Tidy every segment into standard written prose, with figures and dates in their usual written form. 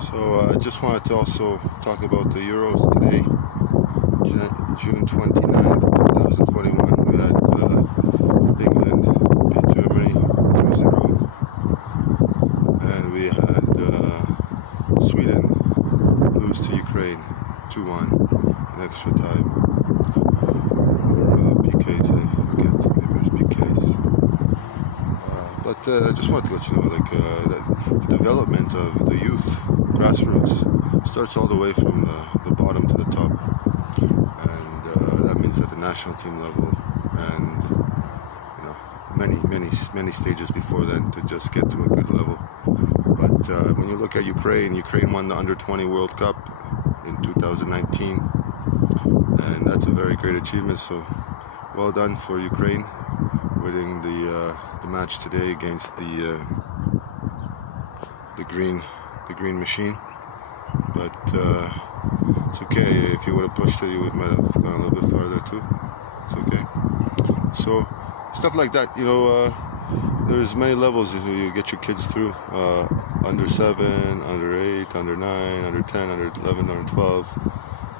So I just wanted to also talk about the Euros today, June 29th, 2021. We had England beat Germany 2-0, and we had Sweden lose to Ukraine 2-1 in extra time. Or PKs, I forget, maybe it was PKs. But I just wanted to let you know, that the development of the youth, grassroots, starts all the way from the bottom to the top, and that means at the national team level, and many stages before then to just get to a good level. But when you look at Ukraine won the Under-20 World Cup in 2019, and that's a very great achievement. So well done for Ukraine, winning the match today against the green machine. But it's okay. If you would have pushed it, you might have gone a little bit farther too. It's okay. So stuff like that, there's many levels you get your kids through. Under 7, under 8, under 9, under 10, under 11, under 12,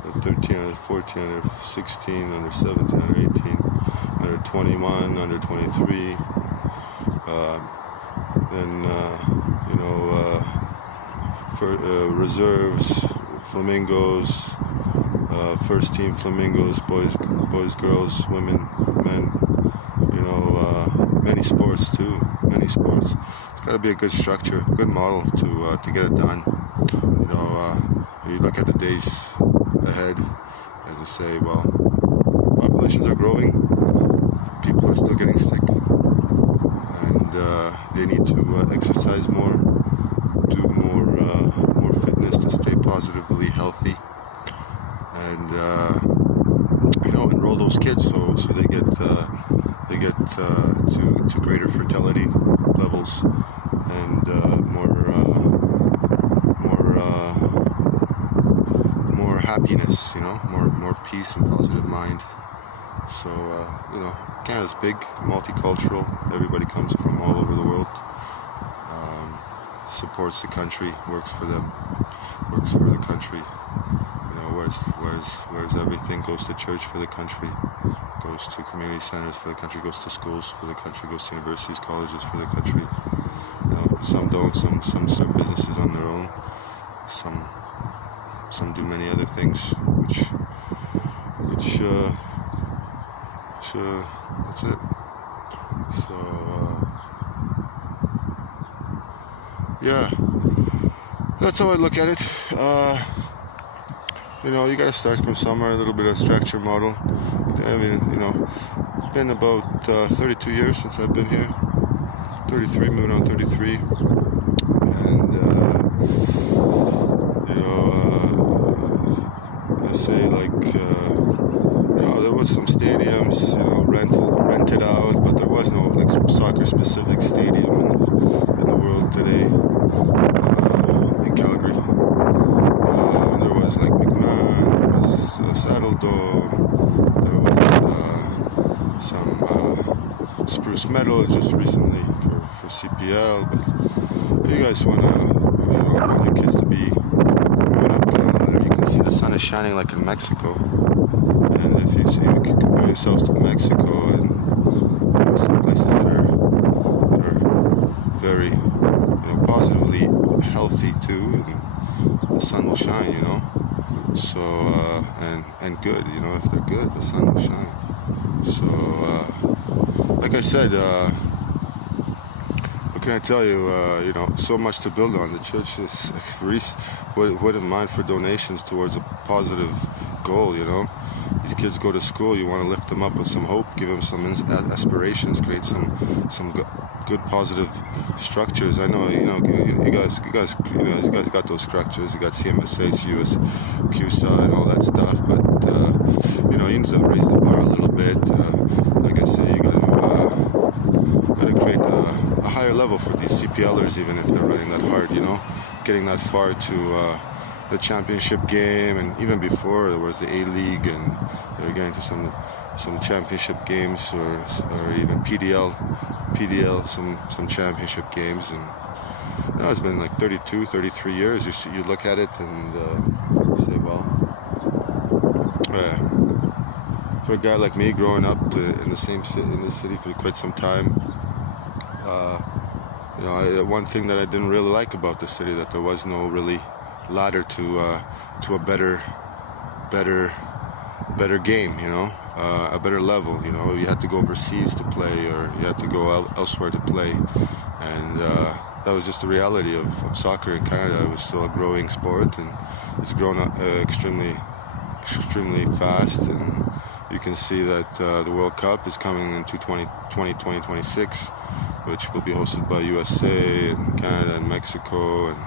under 13, under 14, under 16, under 17, under 18, under 21, under 23. Then for reserves, flamingos, first team flamingos, boys, girls, women, men. Many sports too. Many sports. It's got to be a good structure, good model to get it done. You look at the days ahead and you say, well, populations are growing, people are still getting sick, and they need to exercise more, do more fitness to stay positively healthy, and enroll those kids so they get to greater fertility levels and more happiness, more peace and positive mind. So Canada's big, multicultural. Everybody comes from all over the world. Supports the country, works for them, works for the country. Wears everything, goes to church for the country, goes to community centers for the country, goes to schools for the country, goes to universities, colleges for the country. Some don't, some start businesses on their own, some do many other things, which that's it. So yeah, that's how I look at it. You got to start from somewhere, a little bit of structure model. I mean, it's been about 32 years since I've been here. 33, moving on 33. And, I say there was some stadiums, rented out, but there was no soccer-specific stadium in the world today. In Calgary. There was McMahon, there was Saddle Dome, there was some Spruce Meadow just recently for CPL, but you guys want your kids to be moving up the ladder. You can see the sun is shining like in Mexico, and if you can compare yourselves to Mexico and some places that are very positively healthy too, and the sun will shine, so and good, if they're good, the sun will shine. So like I said, what can I tell you? So much to build on. The church wouldn't mind for donations towards a positive goal. These kids go to school. You want to lift them up with some hope, give them some aspirations, create some good positive structures. I know you guys got those structures. You got CMSA, QSA, and all that stuff. But you need to raise the bar a little bit. Like I say, you got to create a higher level for these CPLers, even if they're running that hard. Getting that far to the championship game, and even before there was the A-League, and they were getting to some championship games, or even PDL, some championship games, and you know, it's been like 32, 33 years. You look at it and say, well, for a guy like me growing up in the same in the city for quite some time, you know, one thing that I didn't really like about the city, that there was no really ladder to a better game, you know, a better level. You know, you had to go overseas to play, or you had to go elsewhere to play, and that was just the reality of soccer in Canada. It was still a growing sport, and it's grown up extremely fast. And you can see that the World Cup is coming into 2026, which will be hosted by USA and Canada and Mexico, and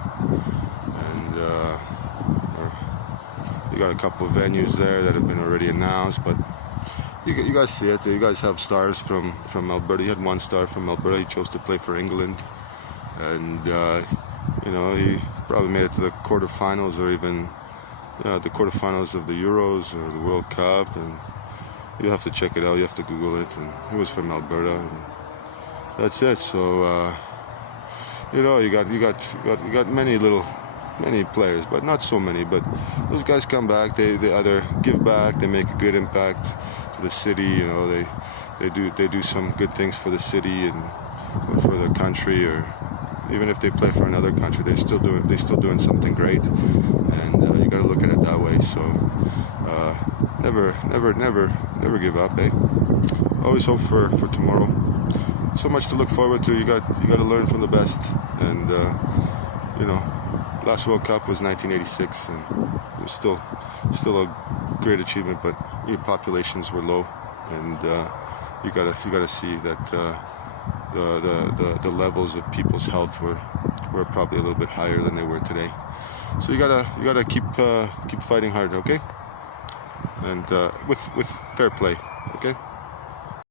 you got a couple of venues there that have been already announced. But you guys see it. You guys have stars from Alberta. You had one star from Alberta. He chose to play for England, and you know, he probably made it to the quarterfinals, or even the quarterfinals of the Euros or the World Cup. And you have to check it out. You have to Google it. And he was from Alberta, and that's it. So you know, you got many players, but not so many. But those guys come back. They either give back, they make a good impact to the city. You know, they do some good things for the city and for the country, or even if they play for another country, they're still doing something great. And you got to look at it that way. So never give up, eh? Always hope for tomorrow. So much to look forward to. You got to learn from the best. And you know, last World Cup was 1986, and it was still a great achievement, but your populations were low, and you gotta see that the levels of people's health were probably a little bit higher than they were today. So you gotta keep fighting hard, okay? And with fair play, okay?